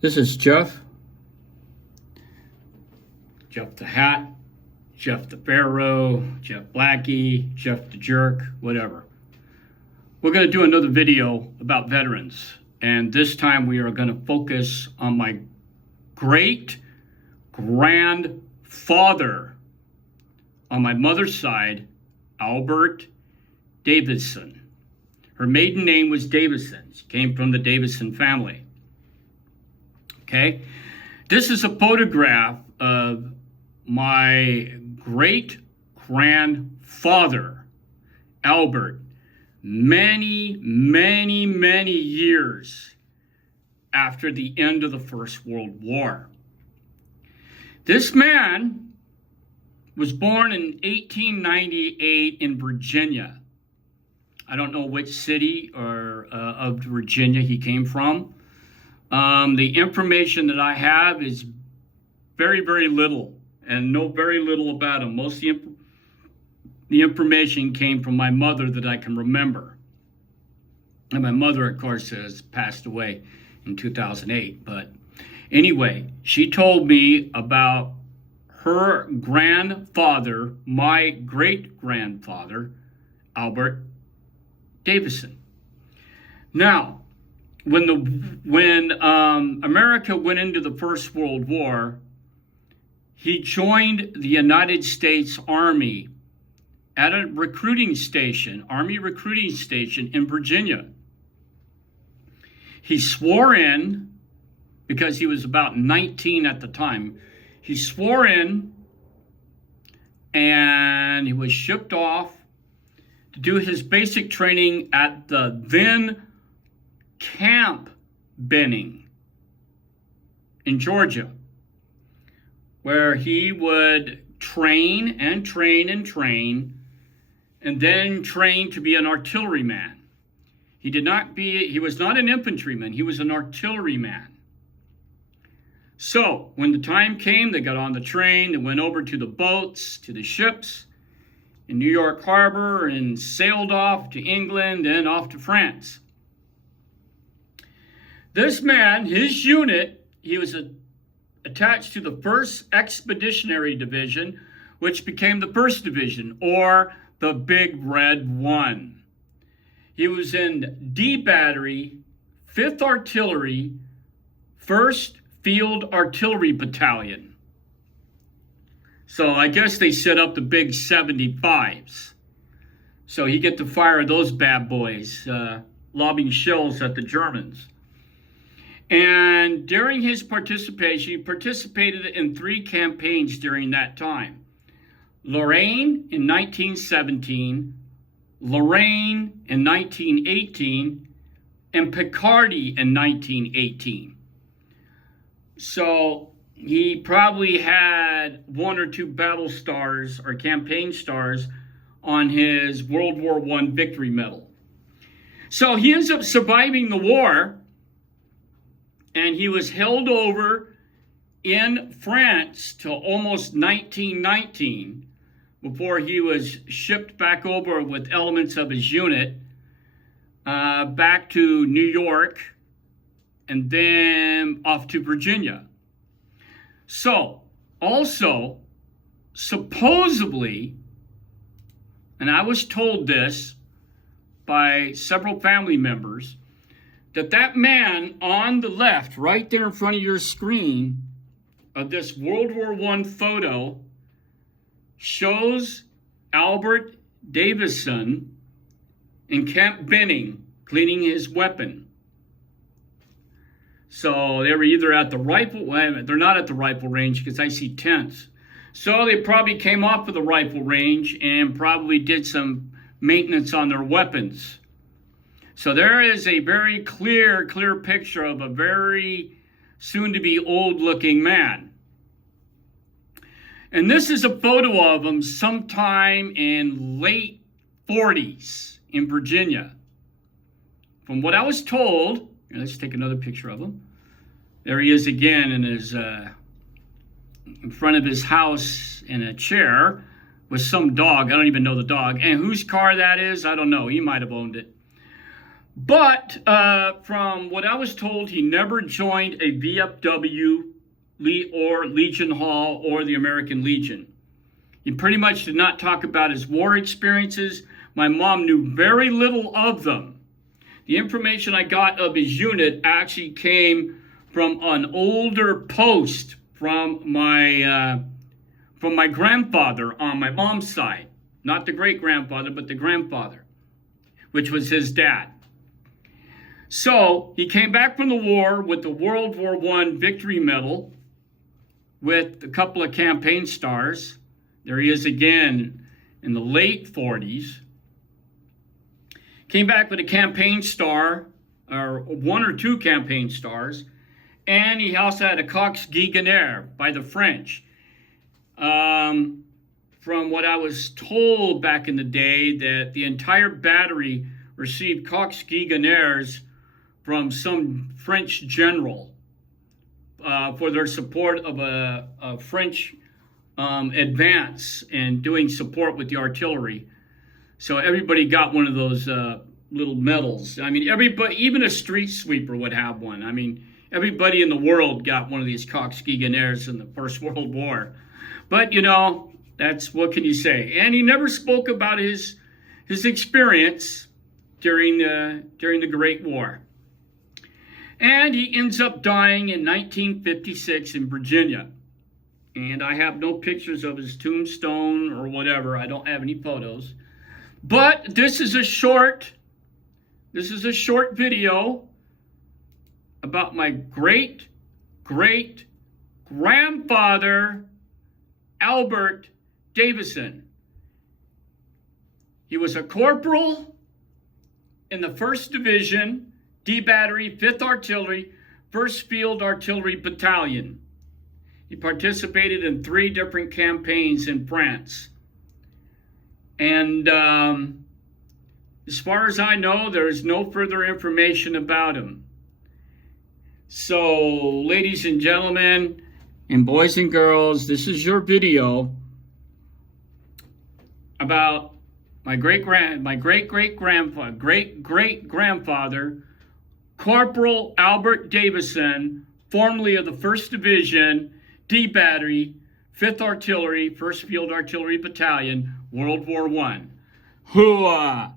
This is Jeff. Jeff the Hat, Jeff the Pharaoh, Jeff Blackie, Jeff the Jerk, whatever. We're going to do another video about veterans. And this time we are going to focus on my great grandfather on my mother's side, Albert Davidson. Her maiden name was Davidson. She came from the Davidson family. Okay, this is a photograph of my great grandfather, Albert, many years after the end of the First World War. This man was born in 1898 in Virginia. I don't know which city of Virginia he came from. The information that I have is very little, and know very little about him. Most of the information came from my mother that I can remember. And my mother, of course, has passed away in 2008. But anyway, she told me about her grandfather, my great-grandfather, Albert Davidson. Now, when America went into the First World War, he joined the United States Army at a recruiting station, Army recruiting station in Virginia. He swore in, because he was about 19 at the time, he swore in and he was shipped off to do his basic training at the then Camp Benning in Georgia, where he would train and then train to be an artilleryman. He was not an infantryman, he was an artilleryman. So when the time came, they got on the train, they went over to the boats, to the ships in New York Harbor, and sailed off to England and off to France. This man, his unit, he was attached to the 1st Expeditionary Division, which became the 1st Division, or the Big Red One. He was in D Battery, 5th Artillery, 1st Field Artillery Battalion. So I guess they set up the big 75s. So he get to fire those bad boys, lobbing shells at the Germans. And during his participation, he participated in 3 campaigns during that time. Lorraine in 1917, Lorraine in 1918, and Picardy in 1918. So he probably had 1 or 2 battle stars or campaign stars on his World War I victory medal. So he ends up surviving the war, and he was held over in France till almost 1919 before he was shipped back over with elements of his unit back to New York and then off to Virginia. So, also, supposedly, and I was told this by several family members, that man on the left, right there in front of your screen, of this World War I photo, shows Albert Davidson in Camp Benning cleaning his weapon. So they were either at the rifle, they're not at the rifle range because I see tents. So they probably came off of the rifle range and probably did some maintenance on their weapons. So there is a very clear picture of a very soon-to-be old-looking man. And this is a photo of him sometime in late 40s in Virginia. From what I was told, let's take another picture of him. There he is again in his in front of his house in a chair with some dog. I don't even know the dog. And whose car that is, I don't know. He might have owned it. But from what I was told, he never joined a VFW or Legion Hall or the American Legion. He pretty much did not talk about his war experiences. My mom knew very little of them. The information I got of his unit actually came from an older post from my grandfather on my mom's side. Not the great-grandfather, but the grandfather, which was his dad. So he came back from the war with the World War I Victory Medal with a couple of campaign stars. There he is again in the late 40s. Came back with a campaign star, or one or two campaign stars, and he also had a Croix Guerre by the French. From what I was told back in the day, that the entire battery received Croix Guerres from some French general for their support of a French advance and doing support with the artillery. So everybody got one of those little medals. I mean, everybody, even a street sweeper would have one. I mean, everybody in the world got one of these Croix Guerres in the First World War. But, you know, that's, what can you say? And he never spoke about his experience during the Great War. And he ends up dying in 1956 in Virginia. And I have no pictures of his tombstone or whatever. I don't have any photos. But this is a short video about my great-great-grandfather, Albert Davidson. He was a corporal in the 1st Division, D Battery, 5th Artillery, 1st Field Artillery Battalion. He participated in 3 different campaigns in France. And as far as I know, there is no further information about him. So, ladies and gentlemen, and boys and girls, this is your video about my great-great-grandfather, Corporal Albert Davidson, formerly of the 1st Division, D Battery, 5th Artillery, 1st Field Artillery Battalion, World War I. Hooah!